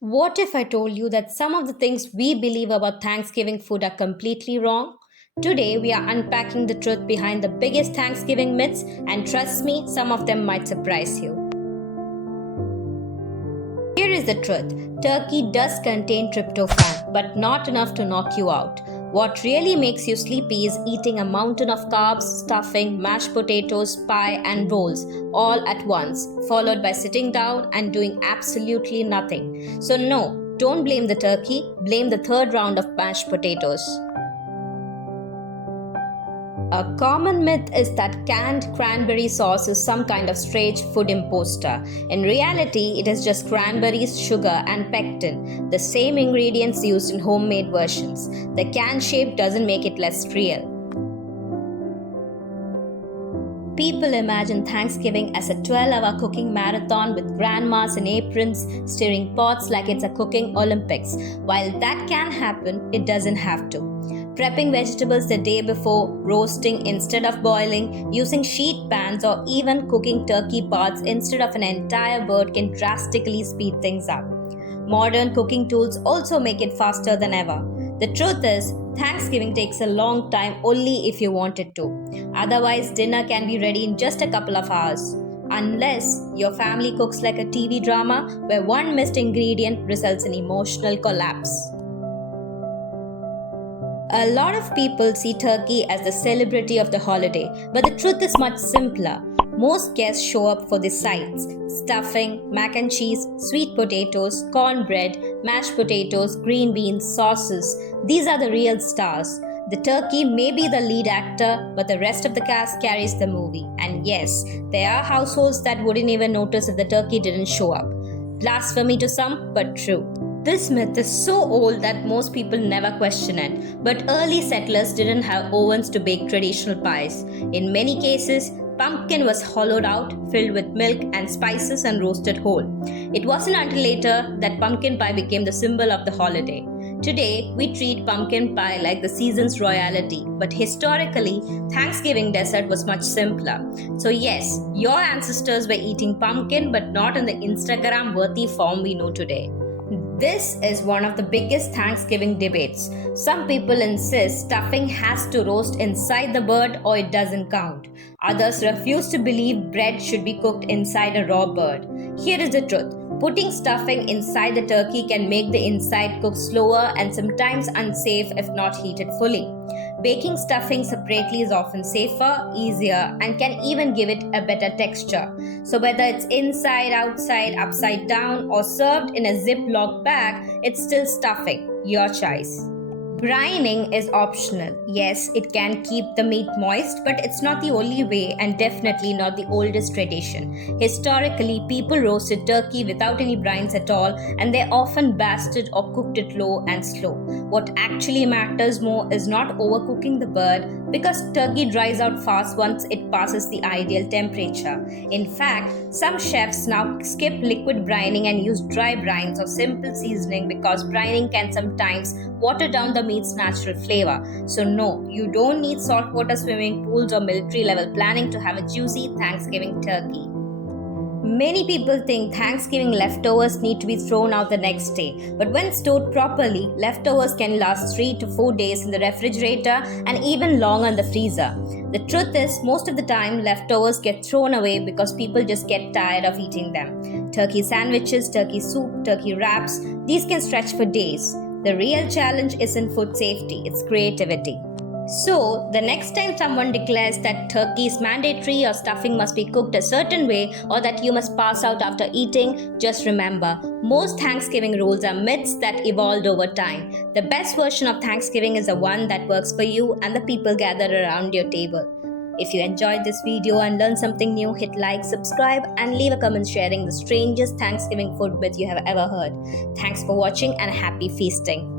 What if I told you that some of the things we believe about Thanksgiving food are completely wrong? Today, we are unpacking the truth behind the biggest Thanksgiving myths, and trust me, some of them might surprise you. Here is the truth: turkey does contain tryptophan, but not enough to knock you out. What really makes you sleepy is eating a mountain of carbs, stuffing, mashed potatoes, pie, and rolls all at once, followed by sitting down and doing absolutely nothing. So, no, don't blame the turkey, blame the third round of mashed potatoes. A common myth is that canned cranberry sauce is some kind of strange food imposter. In reality, it is just cranberries, sugar, and pectin, the same ingredients used in homemade versions. The can shape doesn't make it less real. People imagine Thanksgiving as a 12-hour cooking marathon with grandmas in aprons stirring pots like it's a cooking Olympics. While that can happen, it doesn't have to. Prepping vegetables the day before, roasting instead of boiling, using sheet pans, or even cooking turkey parts instead of an entire bird can drastically speed things up. Modern cooking tools also make it faster than ever. The truth is, Thanksgiving takes a long time only if you want it to. Otherwise, dinner can be ready in just a couple of hours. Unless your family cooks like a TV drama where one missed ingredient results in emotional collapse. A lot of people see turkey as the celebrity of the holiday, but the truth is much simpler. Most guests show up for the sides: stuffing, mac and cheese, sweet potatoes, cornbread, mashed potatoes, green beans, sauces. These are the real stars. The turkey may be the lead actor, but the rest of the cast carries the movie. And yes, there are households that wouldn't even notice if the turkey didn't show up. Blasphemy to some, but true. This myth is so old that most people never question it, but early settlers didn't have ovens to bake traditional pies. In many cases, pumpkin was hollowed out, filled with milk and spices, and roasted whole. It wasn't until later that pumpkin pie became the symbol of the holiday. Today, we treat pumpkin pie like the season's royalty, but historically, Thanksgiving dessert was much simpler. So yes, your ancestors were eating pumpkin, but not in the Instagram-worthy form we know today. This is one of the biggest Thanksgiving debates. Some people insist stuffing has to roast inside the bird or it doesn't count. Others refuse to believe bread should be cooked inside a raw bird. Here is the truth: putting stuffing inside the turkey can make the inside cook slower and sometimes unsafe if not heated fully. Baking stuffing separately is often safer, easier, and can even give it a better texture. So whether it's inside, outside, upside down, or served in a Ziploc bag, it's still stuffing. Your choice. Brining is optional. Yes, it can keep the meat moist, but it's not the only way and definitely not the oldest tradition. Historically, people roasted turkey without any brines at all, and they often basted or cooked it low and slow. What actually matters more is not overcooking the bird, because turkey dries out fast once it passes the ideal temperature. In fact, some chefs now skip liquid brining and use dry brines or simple seasoning because brining can sometimes water down the meat's natural flavor. So no, you don't need saltwater swimming pools or military level planning to have a juicy Thanksgiving turkey. Many people think Thanksgiving leftovers need to be thrown out the next day, but when stored properly, leftovers can last 3 to 4 days in the refrigerator and even longer in the freezer. The truth is, most of the time, leftovers get thrown away because people just get tired of eating them. Turkey sandwiches, turkey soup, turkey wraps, these can stretch for days. The real challenge isn't food safety, it's creativity. So, the next time someone declares that turkey is mandatory or stuffing must be cooked a certain way or that you must pass out after eating, just remember, most Thanksgiving rules are myths that evolved over time. The best version of Thanksgiving is the one that works for you and the people gathered around your table. If you enjoyed this video and learned something new, hit like, subscribe, and leave a comment sharing the strangest Thanksgiving food myth you have ever heard. Thanks for watching and happy feasting.